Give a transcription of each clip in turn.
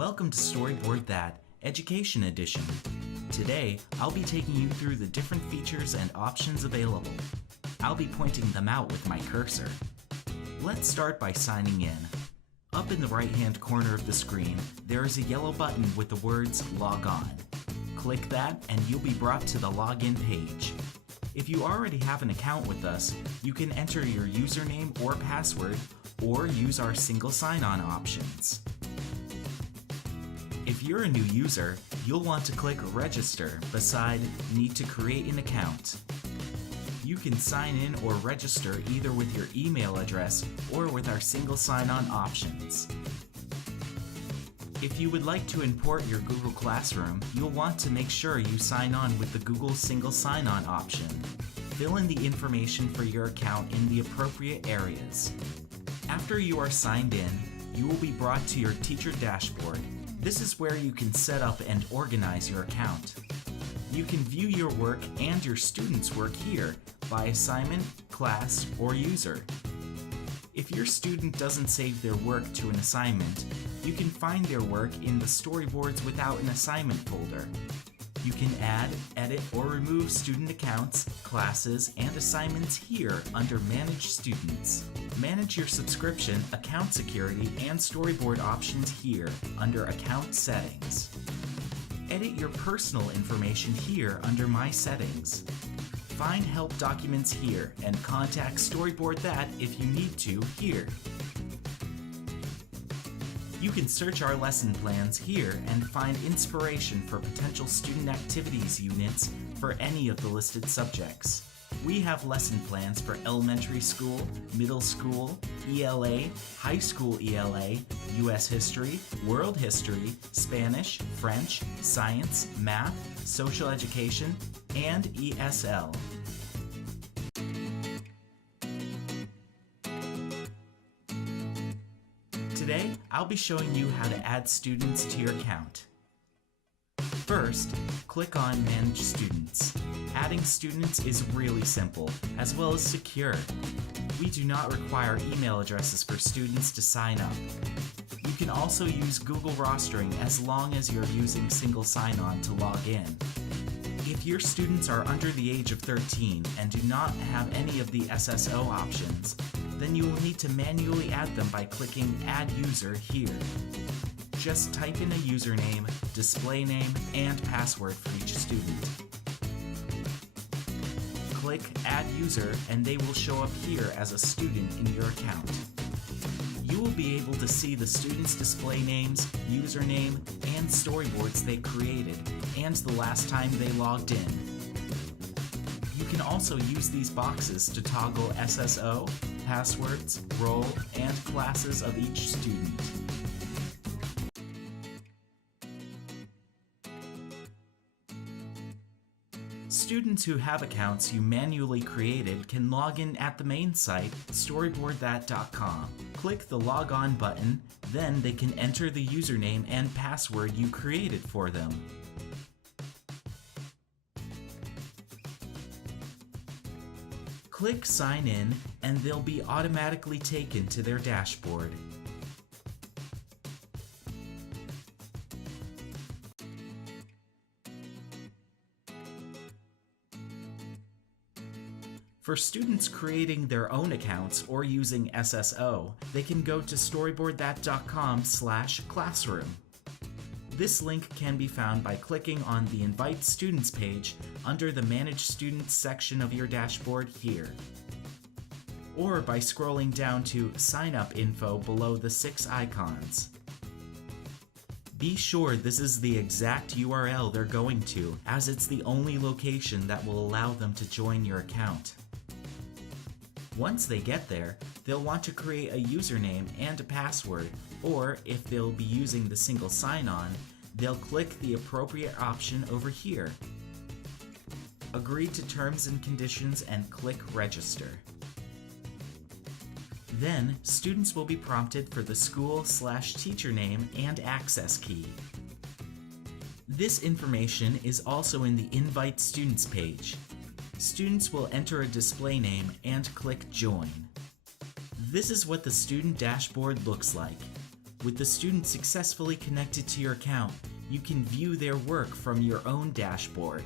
Welcome to Storyboard That, Education Edition. Today, I'll be taking you through the different features and options available. I'll be pointing them out with my cursor. Let's start by signing in. Up in the right-hand corner of the screen, there is a yellow button with the words Log On. Click that and you'll be brought to the login page. If you already have an account with us, you can enter your username or password or use our single sign-on options. If you're a new user, you'll want to click Register beside Need to create an account. You can sign in or register either with your email address or with our single sign-on options. If you would like to import your Google Classroom, you'll want to make sure you sign on with the Google Single Sign-On option. Fill in the information for your account in the appropriate areas. After you are signed in, you will be brought to your teacher dashboard. This is where you can set up and organize your account. You can view your work and your students' work here by assignment, class, or user. If your student doesn't save their work to an assignment, you can find their work in the Storyboards Without an Assignment folder. You can add, edit, or remove student accounts, classes, and assignments here under Manage Students. Manage your subscription, account security, and storyboard options here under Account Settings. Edit your personal information here under My Settings. Find help documents here and contact Storyboard That if you need to here. You can search our lesson plans here and find inspiration for potential student activities units for any of the listed subjects. We have lesson plans for elementary school, middle school, ELA, high school ELA, US history, world history, Spanish, French, science, math, social education, and ESL. Today, I'll be showing you how to add students to your account. First, click on Manage Students. Adding students is really simple, as well as secure. We do not require email addresses for students to sign up. You can also use Google Rostering as long as you're using single sign-on to log in. If your students are under the age of 13 and do not have any of the SSO options, then you will need to manually add them by clicking Add User here. Just type in a username, display name, and password for each student. Click Add User and they will show up here as a student in your account. You will be able to see the students' display names, username, and storyboards they created, and the last time they logged in. You can also use these boxes to toggle SSO, passwords, role, and classes of each student. Students who have accounts you manually created can log in at the main site, storyboardthat.com. Click the Log On button, then they can enter the username and password you created for them. Click Sign In, and they'll be automatically taken to their dashboard. For students creating their own accounts or using SSO, they can go to storyboardthat.com/classroom. This link can be found by clicking on the Invite Students page under the Manage Students section of your dashboard here, or by scrolling down to Sign Up info below the 6 icons. Be sure this is the exact URL they're going to, as it's the only location that will allow them to join your account. Once they get there, they'll want to create a username and a password, or if they'll be using the single sign-on, they'll click the appropriate option over here. Agree to terms and conditions and click Register. Then, students will be prompted for the school/teacher name and access key. This information is also in the Invite Students page. Students will enter a display name and click Join. This is what the student dashboard looks like. With the student successfully connected to your account, you can view their work from your own dashboard.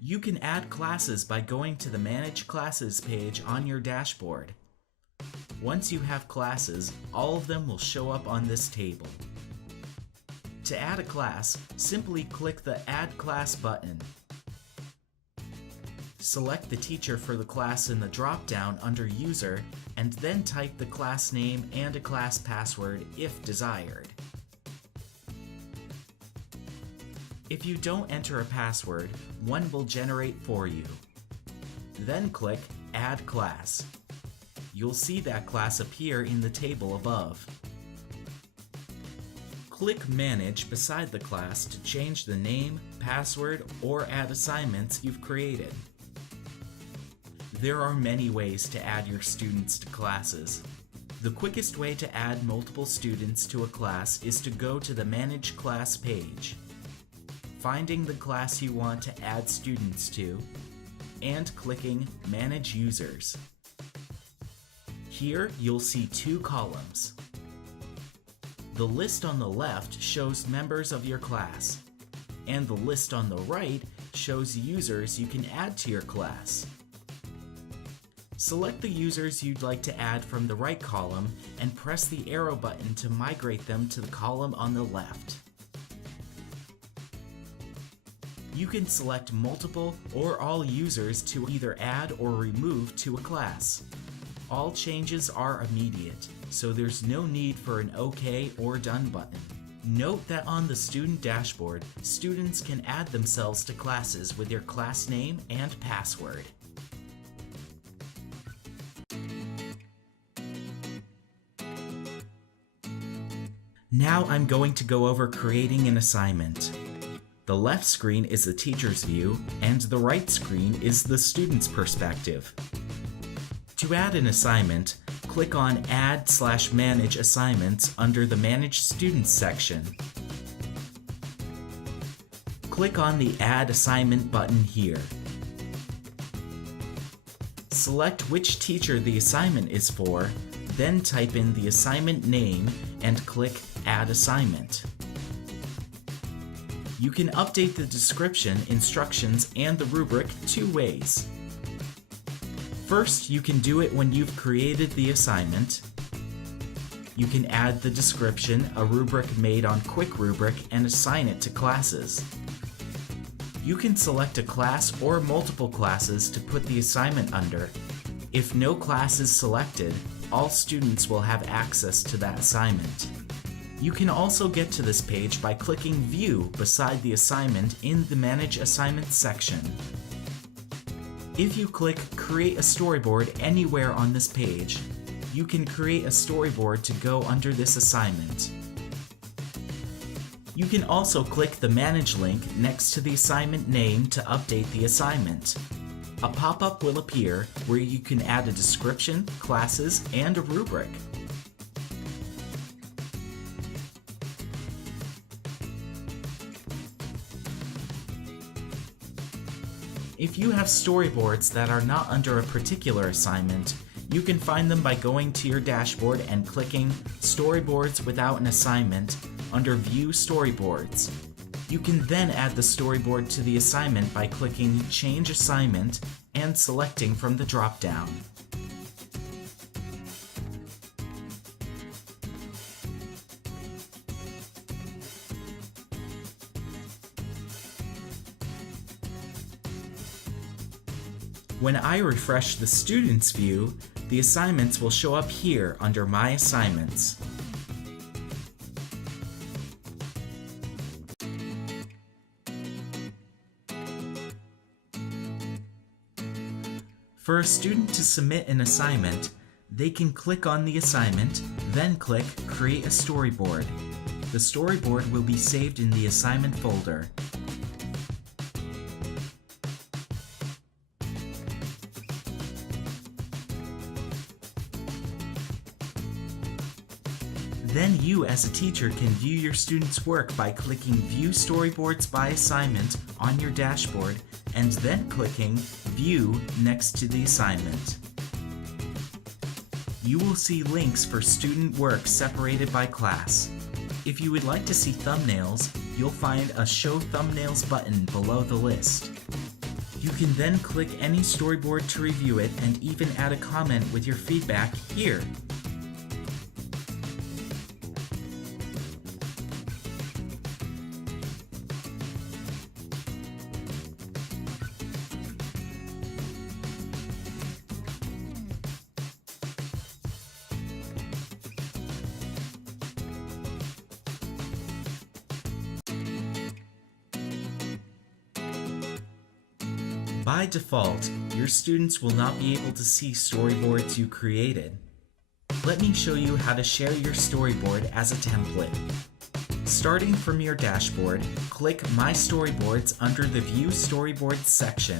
You can add classes by going to the Manage Classes page on your dashboard. Once you have classes, all of them will show up on this table. To add a class, simply click the Add Class button. Select the teacher for the class in the drop-down under User, and then type the class name and a class password if desired. If you don't enter a password, one will generate for you. Then click Add Class. You'll see that class appear in the table above. Click Manage beside the class to change the name, password, or add assignments you've created. There are many ways to add your students to classes. The quickest way to add multiple students to a class is to go to the Manage Class page, finding the class you want to add students to, and clicking Manage Users. Here you'll see two columns. The list on the left shows members of your class, and the list on the right shows users you can add to your class. Select the users you'd like to add from the right column and press the arrow button to migrate them to the column on the left. You can select multiple or all users to either add or remove to a class. All changes are immediate, so there's no need for an OK or Done button. Note that on the student dashboard, students can add themselves to classes with their class name and password. Now I'm going to go over creating an assignment. The left screen is the teacher's view, and the right screen is the student's perspective. To add an assignment, click on Add/Manage Assignments under the Manage Students section. Click on the Add Assignment button here. Select which teacher the assignment is for, then type in the assignment name and click Add Assignment. You can update the description, instructions, and the rubric two ways. First, you can do it when you've created the assignment. You can add the description, a rubric made on Quick Rubric, and assign it to classes. You can select a class or multiple classes to put the assignment under. If no class is selected, all students will have access to that assignment. You can also get to this page by clicking View beside the assignment in the Manage Assignments section. If you click Create a Storyboard anywhere on this page, you can create a storyboard to go under this assignment. You can also click the Manage link next to the assignment name to update the assignment. A pop-up will appear where you can add a description, classes, and a rubric. If you have storyboards that are not under a particular assignment, you can find them by going to your dashboard and clicking Storyboards Without an Assignment under View Storyboards. You can then add the storyboard to the assignment by clicking Change Assignment and selecting from the drop-down. When I refresh the Students view, the assignments will show up here under My Assignments. For a student to submit an assignment, they can click on the assignment, then click Create a Storyboard. The storyboard will be saved in the assignment folder. Then you as a teacher can view your students' work by clicking View Storyboards by Assignment on your dashboard and then clicking View next to the assignment. You will see links for student work separated by class. If you would like to see thumbnails, you'll find a Show Thumbnails button below the list. You can then click any storyboard to review it and even add a comment with your feedback here. By default, your students will not be able to see storyboards you created. Let me show you how to share your storyboard as a template. Starting from your dashboard, click My Storyboards under the View Storyboards section.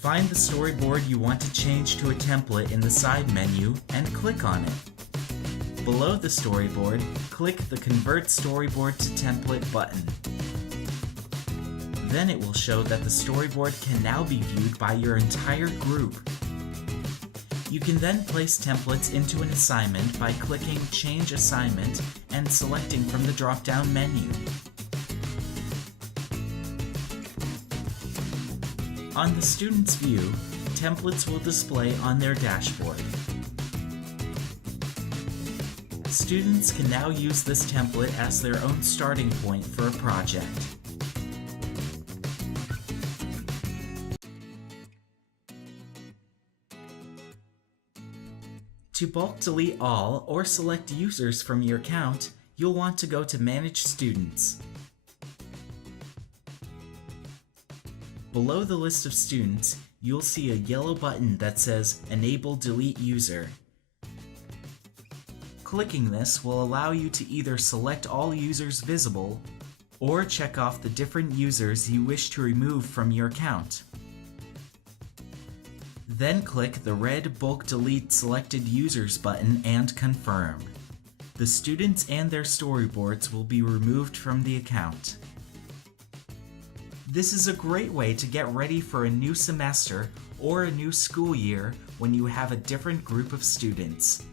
Find the storyboard you want to change to a template in the side menu and click on it. Below the storyboard, click the Convert Storyboard to Template button. Then it will show that the storyboard can now be viewed by your entire group. You can then place templates into an assignment by clicking Change Assignment and selecting from the drop-down menu. On the student's view, templates will display on their dashboard. Students can now use this template as their own starting point for a project. To bulk delete all or select users from your account, you'll want to go to Manage Students. Below the list of students, you'll see a yellow button that says Enable Delete User. Clicking this will allow you to either select all users visible or check off the different users you wish to remove from your account. Then click the red Bulk Delete Selected Users button and confirm. The students and their storyboards will be removed from the account. This is a great way to get ready for a new semester or a new school year when you have a different group of students.